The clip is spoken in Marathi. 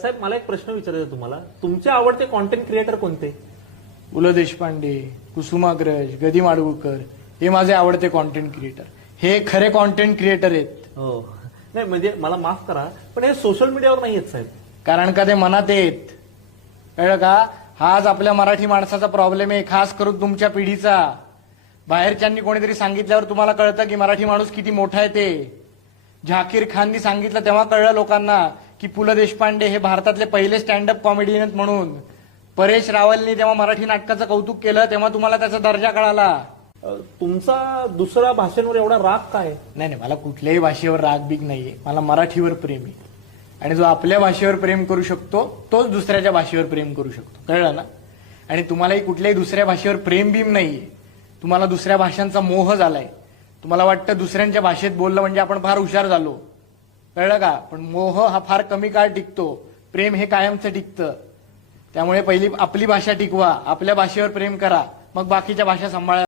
साहेब मला एक प्रश्न विचारायचा तुम्हाला, तुमचे आवडते कॉन्टेंट क्रिएटर कोणते? पु ल देशपांडे, कुसुमाग्रज, गदी माडगूळकर हे माझे आवडते कॉन्टेंट क्रिएटर. हे खरे कॉन्टेंट क्रिएटर आहेत. हो, नाही म्हणजे मला माफ करा, पण हे सोशल मीडियावर नाही आहेत साहेब. कारण का ते मनात येत. कळलं का? हाच आपल्या मराठी माणसाचा प्रॉब्लेम आहे, खास करून तुमच्या पिढीचा. बाहेरच्यांनी कोणीतरी सांगितल्यावर तुम्हाला कळतं की मराठी माणूस किती मोठा आहे ते. झाकीर खाननी सांगितलं तेव्हा कळलं लोकांना की पु ल देशपांडे हे भारतातले पहिले स्टँडअप कॉमेडियन आहेत म्हणून. परेश रावलनी जेव्हा मराठी नाटकाचं कौतुक केलं तेव्हा तुम्हाला त्याचा दर्जा कळाला. तुमचा दुसऱ्या भाषेंवर एवढा राग काय? नाही, मला कुठल्याही भाषेवर राग बीग नाहीये. मला मराठीवर प्रेम आहे. आणि जो आपल्या भाषेवर प्रेम करू शकतो तोच दुसऱ्याच्या भाषेवर प्रेम करू शकतो. कळलं ना? आणि तुम्हालाही कुठल्याही दुसऱ्या भाषेवर प्रेम बीम नाहीये. तुम्हाला दुसऱ्या भाषांचा मोह झालाय. तुम्हाला वाटतं दुसऱ्यांच्या भाषेत बोललं म्हणजे आपण फार हुशार झालो. कळलं का? पण मोह हा फार कमी काळ टिकतो, प्रेम हे कायमचं टिकतं. त्यामुळे पहिली आपली भाषा टिकवा, आपल्या भाषेवर प्रेम करा, मग बाकीच्या भाषा सांभाळा.